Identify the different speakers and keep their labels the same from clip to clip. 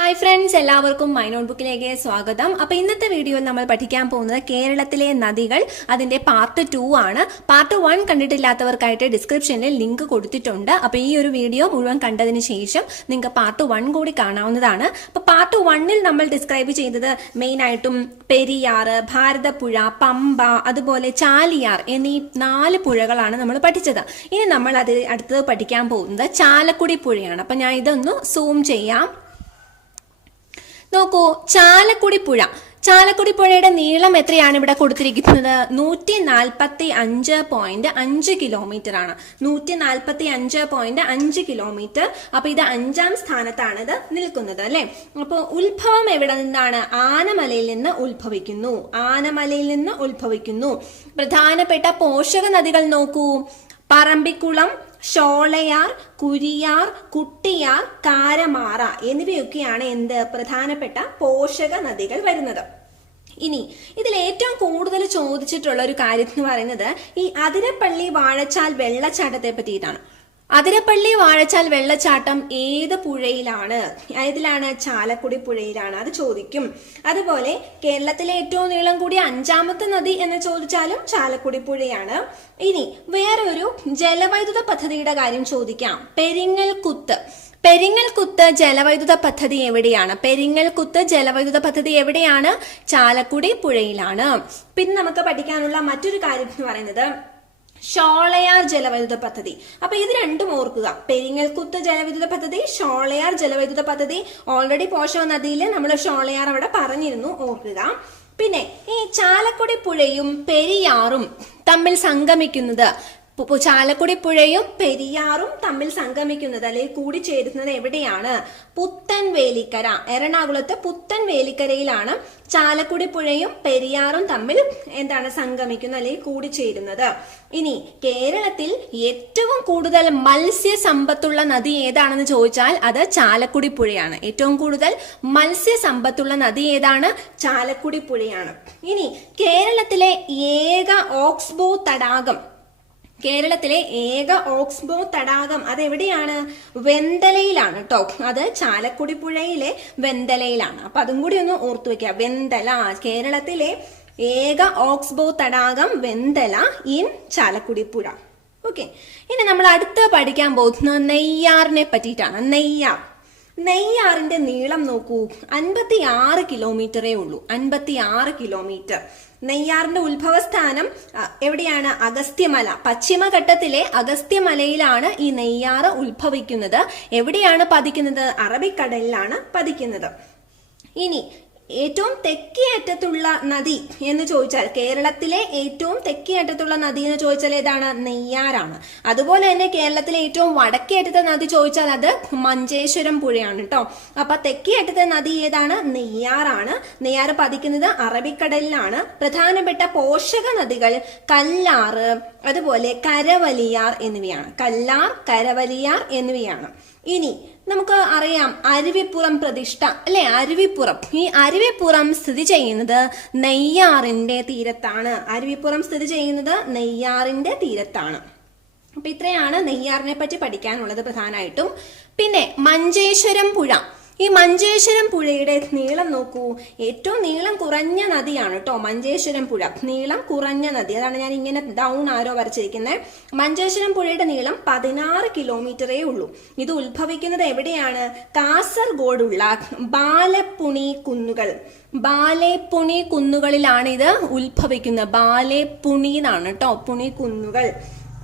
Speaker 1: Hi friends എല്ലാവർക്കും my not ബുക്കിലേക്ക് സ്വാഗതം. അപ്പോൾ ഇന്നത്തെ വീഡിയോയിൽ നമ്മൾ പഠിക്കാൻ പോകുന്നത് കേരളത്തിലെ നദികൾ അതിന്റെ പാർട്ട് ടു ആണ്. പാർട്ട് വൺ കണ്ടിട്ടില്ലാത്തവർക്കായിട്ട് ഡിസ്ക്രിപ്ഷനിൽ ലിങ്ക് കൊടുത്തിട്ടുണ്ട്. അപ്പോൾ ഈ ഒരു വീഡിയോ മുഴുവൻ കണ്ടതിന് ശേഷം നിങ്ങൾക്ക് പാർട്ട് വൺ കൂടി കാണാവുന്നതാണ്. അപ്പോൾ പാർട്ട് വണ്ണിൽ നമ്മൾ ഡിസ്ക്രൈബ് ചെയ്തത് മെയിനായിട്ടും പെരിയാറ് ഭാരതപ്പുഴ പമ്പ അതുപോലെ ചാലിയാർ എന്നീ നാല് പുഴകളാണ് നമ്മൾ പഠിച്ചത്. ഇനി നമ്മൾ അത് അടുത്തത് പഠിക്കാൻ പോകുന്നത് ചാലക്കുടി പുഴയാണ്. അപ്പോൾ ഞാൻ ഇതൊന്ന് സൂം ചെയ്യാം. നോക്കൂ ചാലക്കുടി പുഴ ചാലക്കുടി പുഴയുടെ നീളം എത്രയാണ് ഇവിടെ കൊടുത്തിരിക്കുന്നത്? നൂറ്റി നാൽപ്പത്തി അഞ്ച് പോയിന്റ് അഞ്ച് കിലോമീറ്റർ ആണ്. നൂറ്റി നാൽപ്പത്തി അഞ്ച് പോയിന്റ് അഞ്ച് കിലോമീറ്റർ അപ്പൊ ഇത് അഞ്ചാം സ്ഥാനത്താണ് ഇത് നിൽക്കുന്നത് അല്ലെ? അപ്പൊ ഉത്ഭവം എവിടെ നിന്നാണ്? ആനമലയിൽ നിന്ന് ഉത്ഭവിക്കുന്നു. ആനമലയിൽ നിന്ന് ഉത്ഭവിക്കുന്നു. പ്രധാനപ്പെട്ട പോഷക നദികൾ നോക്കൂ. പറമ്പിക്കുളം ഷോളയാർ കുരിയാർ കുട്ടിയാർ കാരമാറ എന്നിവയൊക്കെയാണ് എന്ത് പ്രധാനപ്പെട്ട പോഷക നദികൾ വരുന്നത്. ഇനി ഇതിൽ ഏറ്റവും കൂടുതൽ ചോദിച്ചിട്ടുള്ള ഒരു കാര്യം എന്ന് പറയുന്നത് ഈ അതിരപ്പള്ളി വാഴച്ചാൽ വെള്ളച്ചാട്ടത്തെ പറ്റിയിട്ടാണ്. അതിരപ്പള്ളി വാഴച്ചാൽ വെള്ളച്ചാട്ടം ഏത് പുഴയിലാണ്? ഏതിലാണ്? ചാലക്കുടി പുഴയിലാണ്. അത് ചോദിക്കും. അതുപോലെ കേരളത്തിലെ ഏറ്റവും നീളം കൂടിയ അഞ്ചാമത്തെ നദി എന്ന് ചോദിച്ചാലും ചാലക്കുടി പുഴയാണ്. ഇനി വേറൊരു ജലവൈദ്യുത പദ്ധതിയുടെ കാര്യം ചോദിക്കാം. പെരിങ്ങൽ കുത്ത് പെരിങ്ങൽ കുത്ത് ജലവൈദ്യുത പദ്ധതി എവിടെയാണ്? പെരിങ്ങൽ കുത്ത് ജലവൈദ്യുത പദ്ധതി എവിടെയാണ്? ചാലക്കുടി പുഴയിലാണ്. പിന്നെ നമുക്ക് പഠിക്കാനുള്ള മറ്റൊരു കാര്യം എന്ന് പറയുന്നത് ഷോളയാർ ജലവൈദ്യുത പദ്ധതി. അപ്പൊ ഇത് രണ്ടും ഓർക്കുക. പെരിങ്ങൽക്കുത്ത് ജലവൈദ്യുത പദ്ധതി ഷോളയാർ ജലവൈദ്യുത പദ്ധതി. ഓൾറെഡി പോഷക നദിയിൽ നമ്മൾ ഷോളയാർ അവിടെ പറഞ്ഞിരുന്നു ഓർക്കുക. പിന്നെ ഈ ചാലക്കുടി പുഴയും പെരിയാറും തമ്മിൽ സംഗമിക്കുന്നത് ചാലക്കുടി പുഴയും പെരിയാറും തമ്മിൽ സംഗമിക്കുന്നത് അല്ലെങ്കിൽ കൂടിച്ചേരുന്നത് എവിടെയാണ്? പുത്തൻവേലിക്കര എറണാകുളത്ത് പുത്തൻ വേലിക്കരയിലാണ് ചാലക്കുടി പുഴയും പെരിയാറും തമ്മിൽ എന്താണ് സംഗമിക്കുന്നത് അല്ലെങ്കിൽ കൂടിച്ചേരുന്നത്. ഇനി കേരളത്തിൽ ഏറ്റവും കൂടുതൽ മത്സ്യ സമ്പത്തുള്ള നദി ഏതാണെന്ന് ചോദിച്ചാൽ അത് ചാലക്കുടി പുഴയാണ്. ഏറ്റവും കൂടുതൽ മത്സ്യ സമ്പത്തുള്ള നദി ഏതാണ്? ചാലക്കുടി പുഴയാണ്. ഇനി കേരളത്തിലെ ഏക ഓക്സ്ബോ തടാകം കേരളത്തിലെ ഏക ഓക്സ്ബോ തടാകം അതെവിടെയാണ്? വെന്തലയിലാണ് കേട്ടോ അത് ചാലക്കുടി പുഴയിലെ വെന്തലയിലാണ്. അപ്പൊ അതും കൂടി ഒന്ന് ഓർത്തു വെക്കുക വെന്തല കേരളത്തിലെ ഏക ഓക്സ്ബോ തടാകം വെന്തല ഇൻ ചാലക്കുടി പുഴ. ഓക്കെ. ഇനി നമ്മൾ അടുത്ത് പഠിക്കാൻ പോകുന്നത് നെയ്യാറിനെ പറ്റിയിട്ടാണ്. നെയ്യാർ. നെയ്യാറിന്റെ നീളം നോക്കൂ. അൻപത്തി ആറ് കിലോമീറ്ററേ ഉള്ളൂ. അൻപത്തി ആറ് കിലോമീറ്റർ. നെയ്യാറിന്റെ ഉത്ഭവസ്ഥാനം എവിടെയാണ്? അഗസ്ത്യമല. പശ്ചിമഘട്ടത്തിലെ അഗസ്ത്യമലയിലാണ് ഈ നെയ്യാറ് ഉത്ഭവിക്കുന്നത്. എവിടെയാണ് പതിക്കുന്നത്? അറബിക്കടലിലാണ് പതിക്കുന്നത്. ഇനി ഏറ്റവും തെക്കേ അറ്റത്തുള്ള നദി എന്ന് ചോദിച്ചാൽ കേരളത്തിലെ ഏറ്റവും തെക്കേ അറ്റത്തുള്ള നദി എന്ന് ചോദിച്ചാൽ ഏതാണ്? നെയ്യാറാണ്. അതുപോലെ തന്നെ കേരളത്തിലെ ഏറ്റവും വടക്കേ അറ്റത്തെ നദി ചോദിച്ചാൽ അത് മഞ്ചേശ്വരം പുഴയാണ് കേട്ടോ അപ്പൊ തെക്കേ അറ്റത്തെ നദി ഏതാണ്? നെയ്യാറാണ്. നെയ്യാറ് പതിക്കുന്നത് അറബിക്കടലിലാണ്. പ്രധാനപ്പെട്ട പോഷക നദികൾ കല്ലാറ് അതുപോലെ കരവലിയാർ എന്നിവയാണ്. കല്ലാർ കരവലിയാർ എന്നിവയാണ്. ഇനി നമുക്ക് അറിയാം അരുവിപ്പുറം പ്രതിഷ്ഠ അല്ലെ? അരുവിപ്പുറം. ഈ അരുവിപ്പുറം സ്ഥിതി ചെയ്യുന്നത് നെയ്യാറിന്റെ തീരത്താണ്. അരുവിപ്പുറം സ്ഥിതി ചെയ്യുന്നത് നെയ്യാറിന്റെ തീരത്താണ്. അപ്പൊ ഇത്രയാണ് നെയ്യാറിനെ പറ്റി പഠിക്കാനുള്ളത് പ്രധാനമായിട്ടും. പിന്നെ മഞ്ചേശ്വരം പുഴ. ഈ മഞ്ചേശ്വരം പുഴയുടെ നീളം നോക്കൂ. ഏറ്റവും നീളം കുറഞ്ഞ നദിയാണ് കേട്ടോ മഞ്ചേശ്വരം പുഴ. നീളം കുറഞ്ഞ നദി. അതാണ് ഞാൻ ഇങ്ങനെ ഡൗൺ ആരോ വരച്ചിരിക്കുന്നത് മഞ്ചേശ്വരം പുഴയുടെ നീളം പതിനാറ് കിലോമീറ്ററേ ഉള്ളൂ. ഇത് ഉത്ഭവിക്കുന്നത് എവിടെയാണ്? കാസർഗോഡുള്ള ബാലപ്പുണി കുന്നുകൾ. ബാലേപ്പുണി കുന്നുകളിലാണ് ഇത് ഉത്ഭവിക്കുന്നത്. ബാലേപ്പുണി എന്നാണ് കേട്ടോ പുണി കുന്നുകൾ.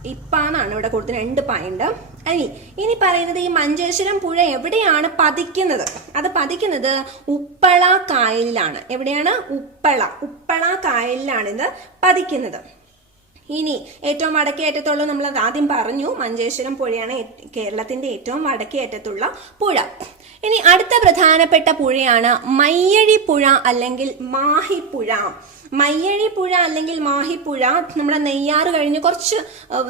Speaker 1: ഇപ്പാന്നാണ് ഇവിടെ കൊടുത്ത രണ്ട് പായിന്റ് ഇനി ഇനി പറയുന്നത് ഈ മഞ്ചേശ്വരം പുഴ എവിടെയാണ് പതിക്കുന്നത്? അത് പതിക്കുന്നത് ഉപ്പള കായലിലാണ്. എവിടെയാണ്? ഉപ്പള. ഉപ്പള കായലിലാണ് ഇത് പതിക്കുന്നത്. ഇനി ഏറ്റവും വടക്കേ അറ്റത്തുള്ള നമ്മൾ ആദ്യം പറഞ്ഞു. മഞ്ചേശ്വരം പുഴയാണ് കേരളത്തിന്റെ ഏറ്റവും വടക്കേ അറ്റത്തുള്ള പുഴ. ഇനി അടുത്ത പ്രധാനപ്പെട്ട പുഴയാണ് മയ്യഴി പുഴ അല്ലെങ്കിൽ മാഹിപ്പുഴ. മയ്യഴി പുഴ അല്ലെങ്കിൽ മാഹിപ്പുഴ നമ്മുടെ നെയ്യാറ് കഴിഞ്ഞ് കുറച്ച്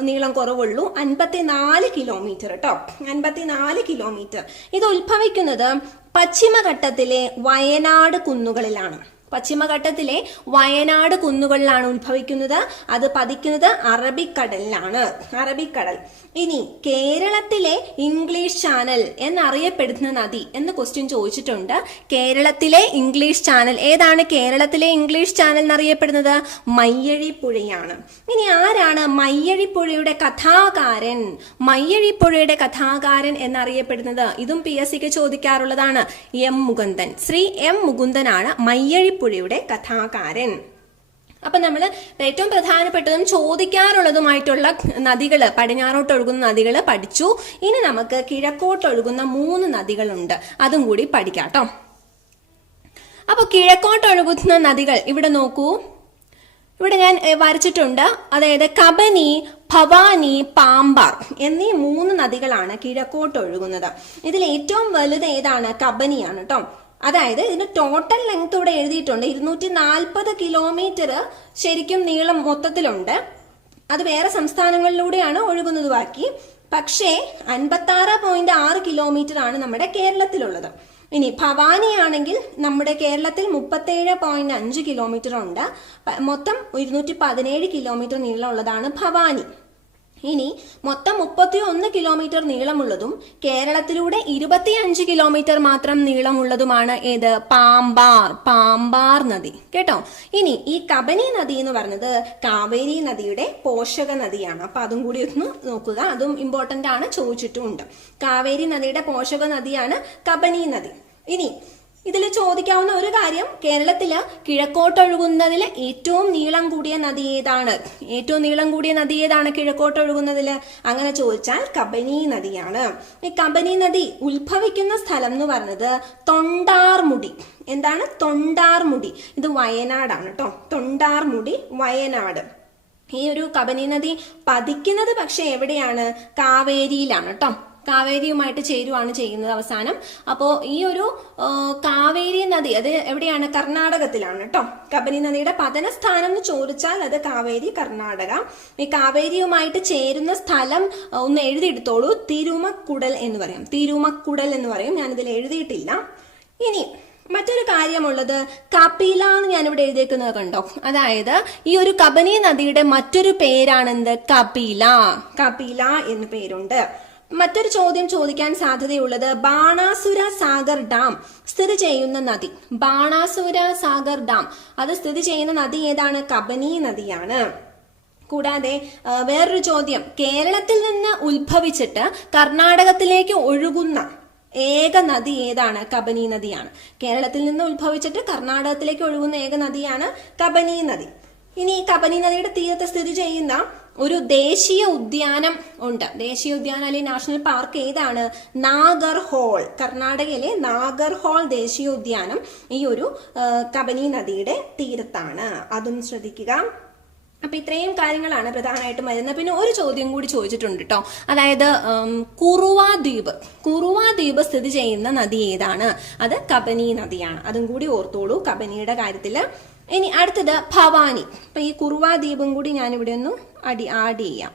Speaker 1: നീളം കുറവുള്ളൂ. അൻപത്തിനാല് കിലോമീറ്റർ കേട്ടോ അൻപത്തിനാല് കിലോമീറ്റർ. ഇത് ഉത്ഭവിക്കുന്നത് പശ്ചിമഘട്ടത്തിലെ വയനാട് കുന്നുകളിലാണ്. പശ്ചിമഘട്ടത്തിലെ വയനാട് കുന്നുകളിലാണ് ഉത്ഭവിക്കുന്നത്. അത് പതിക്കുന്നത് അറബിക്കടലിലാണ്. അറബിക്കടൽ. ഇനി കേരളത്തിലെ ഇംഗ്ലീഷ് ചാനൽ എന്നറിയപ്പെടുന്ന നദി എന്ന് ക്വസ്റ്റ്യൻ ചോദിച്ചിട്ടുണ്ട്. കേരളത്തിലെ ഇംഗ്ലീഷ് ചാനൽ ഏതാണ്? കേരളത്തിലെ ഇംഗ്ലീഷ് ചാനൽ എന്നറിയപ്പെടുന്നത് മയ്യഴിപ്പുഴയാണ്. ഇനി ആരാണ് മയ്യഴിപ്പുഴയുടെ കഥാകാരൻ? മയ്യഴിപ്പുഴയുടെ കഥാകാരൻ എന്നറിയപ്പെടുന്നത് ഇതും പി എസ് സിക്ക് ചോദിക്കാറുള്ളതാണ്. എം മുകുന്ദൻ. ശ്രീ എം മുകുന്ദനാണ് മയ്യഴിപ്പുഴയുടെ കഥാകാരൻ. അപ്പൊ നമ്മൾ ഏറ്റവും പ്രധാനപ്പെട്ടതും ചോദിക്കാറുള്ളതുമായിട്ടുള്ള നദികൾ പടിഞ്ഞാറോട്ട് ഒഴുകുന്ന നദികൾ പഠിച്ചു. ഇനി നമുക്ക് കിഴക്കോട്ട് ഒഴുകുന്ന മൂന്ന് നദികളുണ്ട്. അതും കൂടി പഠിക്കാം അപ്പൊ കിഴക്കോട്ട് ഒഴുകുന്ന നദികൾ ഇവിടെ നോക്കൂ. ഇവിടെ ഞാൻ വരച്ചിട്ടുണ്ട്. അതായത് കബനി ഭവാനി പാമ്പാർ എന്നീ മൂന്ന് നദികളാണ് കിഴക്കോട്ട് ഒഴുകുന്നത് ഇതിൽ ഏറ്റവും വലുത് ഏതാണ്? കബനിയാണ് കേട്ടോ അതായത് ഇതിന് ടോട്ടൽ ലെങ്ത് ഇവിടെ എഴുതിയിട്ടുണ്ട്. ഇരുന്നൂറ്റി നാൽപ്പത് കിലോമീറ്റർ ശരിക്കും നീളം മൊത്തത്തിലുണ്ട്. അത് വേറെ സംസ്ഥാനങ്ങളിലൂടെയാണ് ഒഴുകുന്നത് ബാക്കി. പക്ഷേ അൻപത്തി ആറ് പോയിന്റ് ആറ് കിലോമീറ്റർ ആണ് നമ്മുടെ കേരളത്തിലുള്ളത്. ഇനി ഭവാനി ആണെങ്കിൽ നമ്മുടെ കേരളത്തിൽ മുപ്പത്തേഴ് പോയിന്റ് അഞ്ച് കിലോമീറ്റർ ഉണ്ട്. മൊത്തം ഇരുന്നൂറ്റി പതിനേഴ് കിലോമീറ്റർ നീളമുള്ളതാണ് ഭവാനി. ഇനി മൊത്തം മുപ്പത്തി ഒന്ന് കിലോമീറ്റർ നീളമുള്ളതും കേരളത്തിലൂടെ ഇരുപത്തിയഞ്ച് കിലോമീറ്റർ മാത്രം നീളമുള്ളതുമാണ് ഏത്? പാമ്പാർ പാമ്പാർ നദി. കേട്ടോ? ഇനി ഈ കബനി നദി എന്ന് പറഞ്ഞത് കാവേരി നദിയുടെ പോഷക നദിയാണ്. അപ്പൊ അതും കൂടി ഒന്ന് നോക്കുക. അതും ഇമ്പോർട്ടന്റ് ആണ് ചോദിച്ചിട്ടുമുണ്ട്. കാവേരി നദിയുടെ പോഷക നദിയാണ് കബനി നദി. ഇനി ഇതിൽ ചോദിക്കാവുന്ന ഒരു കാര്യം കേരളത്തിൽ കിഴക്കോട്ടൊഴുകുന്നതിൽ ഏറ്റവും നീളം കൂടിയ നദി ഏതാണ്? ഏറ്റവും നീളം കൂടിയ നദി ഏതാണ് കിഴക്കോട്ടൊഴുകുന്നതിൽ? അങ്ങനെ ചോദിച്ചാൽ കബനി നദിയാണ്. ഈ കബനി നദി ഉത്ഭവിക്കുന്ന സ്ഥലം എന്ന് പറഞ്ഞത് തൊണ്ടാർമുടി. എന്താണ്? തൊണ്ടാർമുടി. ഇത് വയനാടാണ് കേട്ടോ തൊണ്ടാർമുടി വയനാട്. ഈ ഒരു കബനി നദി പതിക്കുന്നത് പക്ഷെ എവിടെയാണ്? കാവേരിയിലാണ് കേട്ടോ കാവേരിയുമായിട്ട് ചേരുവാണ് ചെയ്യുന്നത് അവസാനം. അപ്പോ ഈ ഒരു കാവേരി നദി അത് എവിടെയാണ്? കർണാടകത്തിലാണ് കേട്ടോ കബനി നദിയുടെ പതന സ്ഥാനം എന്ന് ചോദിച്ചാൽ അത് കാവേരി കർണാടക. ഈ കാവേരിയുമായിട്ട് ചേരുന്ന സ്ഥലം ഒന്ന് എഴുതിയെടുത്തോളൂ. തിരുമക്കുടൽ എന്ന് പറയും. തിരുമക്കുടൽ എന്ന് പറയും. ഞാൻ ഞാനിതിൽ എഴുതിയിട്ടില്ല. ഇനി മറ്റൊരു കാര്യമുള്ളത് കപില എന്ന് ഞാനിവിടെ എഴുതിയേക്കുന്നത് കണ്ടോ? അതായത് ഈ ഒരു കബനി നദിയുടെ മറ്റൊരു പേരാണെന്ത്? കപില. കപില എന്ന് പേരുണ്ട്. മറ്റൊരു ചോദ്യം ചോദിക്കാൻ സാധ്യതയുള്ളത് ബാണാസുര സാഗർ ഡാം സ്ഥിതി ചെയ്യുന്ന നദി. ബാണാസുര സാഗർ ഡാം. അത് സ്ഥിതി ചെയ്യുന്ന നദി ഏതാണ്? കബനി നദിയാണ്. കൂടാതെ വേറൊരു ചോദ്യം. കേരളത്തിൽ നിന്ന് ഉത്ഭവിച്ചിട്ട് കർണാടകത്തിലേക്ക് ഒഴുകുന്ന ഏക നദി ഏതാണ്? കബനി നദിയാണ്. കേരളത്തിൽ നിന്ന് ഉത്ഭവിച്ചിട്ട് കർണാടകത്തിലേക്ക് ഒഴുകുന്ന ഏക നദിയാണ് കബനി നദി. ഇനി കബനി നദിയുടെ തീരത്ത് സ്ഥിതി ചെയ്യുന്ന ഒരു ദേശീയ ഉദ്യാനം ഉണ്ട്. ദേശീയ ഉദ്യാനം അല്ലെങ്കിൽ നാഷണൽ പാർക്ക് ഏതാണ്? നാഗർഹോൾ കർണാടകയിലെ നാഗർഹോൾ ദേശീയ ഉദ്യാനം ഈ ഒരു കബനി നദിയുടെ തീരത്താണ്. അതും ശ്രദ്ധിക്കുക. അപ്പൊ ഇത്രയും കാര്യങ്ങളാണ് പ്രധാനമായിട്ടും വരുന്നത്. പിന്നെ ഒരു ചോദ്യം കൂടി ചോദിച്ചിട്ടുണ്ട് കേട്ടോ അതായത് കുറുവാ ദ്വീപ്. കുറുവ ദ്വീപ് സ്ഥിതി ചെയ്യുന്ന നദി ഏതാണ്? അത് കബനി നദിയാണ്. അതും കൂടി ഓർത്തോളൂ കബനിയുടെ കാര്യത്തിൽ ഇനി അടുത്തത് ഭവാനി. അപ്പൊ ഈ കുറുവ ദ്വീപും കൂടി ഞാൻ ഇവിടെ ഒന്ന് അടി ആഡ് ചെയ്യാം.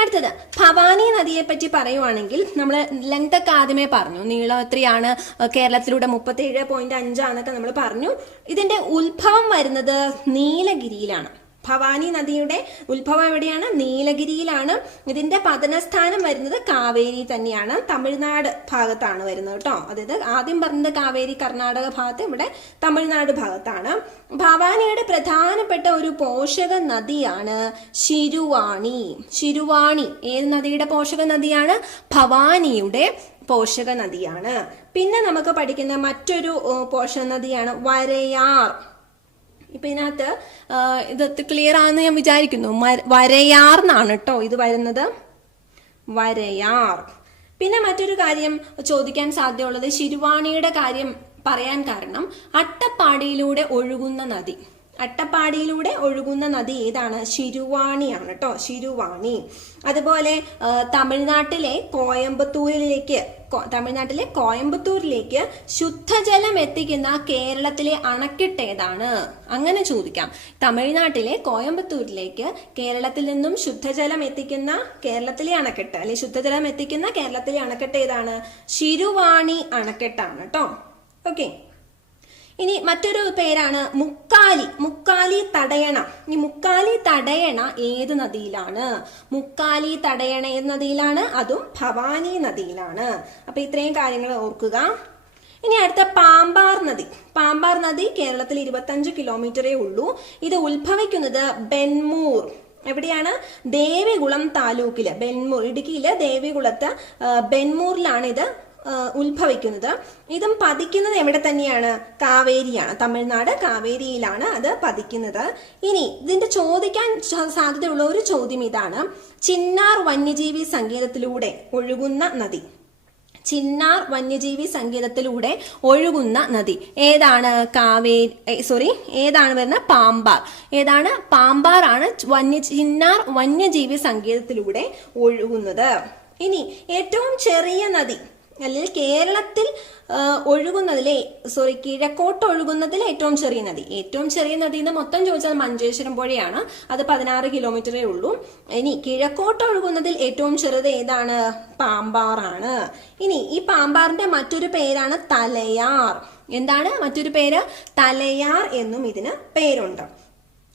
Speaker 1: അടുത്തത് ഭവാനി നദിയെ പറ്റി പറയുവാണെങ്കിൽ നമ്മൾ ലെങ്ത് ഒക്കെ ആദ്യമേ പറഞ്ഞു. നീളം എത്രയാണ്? കേരളത്തിലൂടെ മുപ്പത്തി ഏഴ് പോയിന്റ് അഞ്ചാന്നൊക്കെ നമ്മൾ പറഞ്ഞു. ഇതിന്റെ ഉത്ഭവം വരുന്നത് നീലഗിരിയിലാണ്. ഭവാനി നദിയുടെ ഉത്ഭവം എവിടെയാണ്? നീലഗിരിയിലാണ്. ഇതിന്റെ പതനസ്ഥാനം വരുന്നത് കാവേരി തന്നെയാണ്. തമിഴ്നാട് ഭാഗത്താണ് വരുന്നത് കേട്ടോ. അതായത് ആദ്യം പറഞ്ഞത് കാവേരി കർണാടക ഭാഗത്ത് ഇവിടെ തമിഴ്നാട് ഭാഗത്താണ്. ഭവാനിയുടെ പ്രധാനപ്പെട്ട ഒരു പോഷക നദിയാണ് ശിരുവാണി. ശിരുവാണി ഏത് നദിയുടെ പോഷക നദിയാണ്? ഭവാനിയുടെ പോഷക നദിയാണ്. പിന്നെ നമുക്ക് പഠിക്കുന്ന മറ്റൊരു പോഷക നദിയാണ് വരയാർ. ഇപ്പൊ ഇതിനകത്ത് ഇത് ക്ലിയർ ആണെന്ന് ഞാൻ വിചാരിക്കുന്നു. വരയാർ എന്നാണ് കേട്ടോ ഇത് വരുന്നത്. വരയാർ. പിന്നെ മറ്റൊരു കാര്യം ചോദിക്കാൻ സാധ്യതയുള്ളത് ശിരുവാണിയുടെ കാര്യം പറയാൻ കാരണം അട്ടപ്പാടിയിലൂടെ ഒഴുകുന്ന നദി. അട്ടപ്പാടിയിലൂടെ ഒഴുകുന്ന നദി ഏതാണ്? ശിരുവാണിയാണ് കേട്ടോ ശിരുവാണി. അതുപോലെ തമിഴ്നാട്ടിലെ കോയമ്പത്തൂരിലേക്ക് തമിഴ്നാട്ടിലെ കോയമ്പത്തൂരിലേക്ക് ശുദ്ധജലം എത്തിക്കുന്ന കേരളത്തിലെ അണക്കെട്ട് ഏതാണ്? അങ്ങനെ ചോദിക്കാം. തമിഴ്നാട്ടിലെ കോയമ്പത്തൂരിലേക്ക് കേരളത്തിൽ നിന്നും ശുദ്ധജലം എത്തിക്കുന്ന കേരളത്തിലെ അണക്കെട്ട് അല്ലെ ശുദ്ധജലം എത്തിക്കുന്ന കേരളത്തിലെ അണക്കെട്ട് ഏതാണ്? ശിരുവാണി അണക്കെട്ടാണ് കേട്ടോ ഓക്കെ. ഇനി മറ്റൊരു പേരാണ് മുക്കാലി. മുക്കാലി തടയണ. ഈ മുക്കാലി തടയണ ഏത് നദിയിലാണ്? മുക്കാലി തടയണ ഏത് നദിയിലാണ്? അതും ഭവാനി നദിയിലാണ്. അപ്പൊ ഇത്രയും കാര്യങ്ങൾ ഓർക്കുക. ഇനി അടുത്ത പാമ്പാർ നദി. പാമ്പാർ നദി കേരളത്തിൽ ഇരുപത്തഞ്ച് കിലോമീറ്ററേ ഉള്ളൂ. ഇത് ഉത്ഭവിക്കുന്നത് ബെൻമൂർ എവിടെയാണ്? ദേവികുളം താലൂക്കിൽ. ബെൻമൂർ ഇടുക്കിയിലെ ദേവികുളത്ത് ബെൻമൂറിലാണ് ഇത് ഉത്ഭവിക്കുന്നത്. ഇതും പതിക്കുന്നത് എവിടെ തന്നെയാണ്? കാവേരിയാണ്. തമിഴ്നാട് കാവേരിയിലാണ് അത് പതിക്കുന്നത്. ഇനി ഇതിന്റെ ചോദിക്കാൻ സാധ്യതയുള്ള ഒരു ചോദ്യം ഇതാണ്. ചിന്നാർ വന്യജീവി സങ്കേതത്തിലൂടെ ഒഴുകുന്ന നദി. ചിന്നാർ വന്യജീവി സങ്കേതത്തിലൂടെ ഒഴുകുന്ന നദി. ഏതാണ് കാവേരി സോറി ഏതാണ് വരുന്ന പാമ്പാർ. ഏതാണ്? പാമ്പാർ ആണ് വന്യ ചിന്നാർ വന്യജീവി സങ്കേതത്തിലൂടെ ഒഴുകുന്നത്. ഇനി ഏറ്റവും ചെറിയ നദി അല്ലെങ്കിൽ കേരളത്തിൽ ഒഴുകുന്നതിലെ സോറി കിഴക്കോട്ട് ഒഴുകുന്നതിൽ ഏറ്റവും ചെറിയ നദി. ഏറ്റവും ചെറിയ നദി എന്ന് മൊത്തം ചോദിച്ചാൽ മഞ്ചേശ്വരം പുഴയാണ്. അത് പതിനാറ് കിലോമീറ്ററേ ഉള്ളൂ. ഇനി കിഴക്കോട്ട് ഒഴുകുന്നതിൽ ഏറ്റവും ചെറുത് ഏതാണ്? പാമ്പാറാണ്. ഇനി ഈ പാമ്പാറിന്റെ മറ്റൊരു പേരാണ് തലയാർ. എന്താണ് മറ്റൊരു പേര്? തലയാർ എന്നും ഇതിന് പേരുണ്ട്.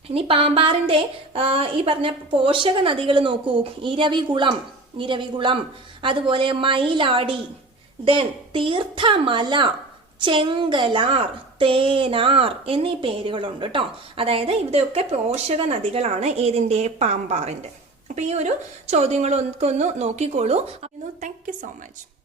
Speaker 1: ഇനി പാമ്പാറിന്റെ ഈ പറഞ്ഞ പോഷക നദികൾ നോക്കൂ. ഇരവികുളം ഇരവികുളം. അതുപോലെ മയിലാടി. ദെൻ തീർത്ഥമല ചെങ്കലാർ തേനാർ എന്നീ പേരുകളുണ്ട് കേട്ടോ അതായത് ഇവയൊക്കെ പോഷക നദികളാണ് ഏതിന്റെ? പാമ്പാറിന്റെ. അപ്പോൾ ഈ ഒരു ചോദ്യങ്ങളൊക്കെ ഒന്ന് നോക്കിക്കോളൂ താങ്ക് യു സോ മച്ച്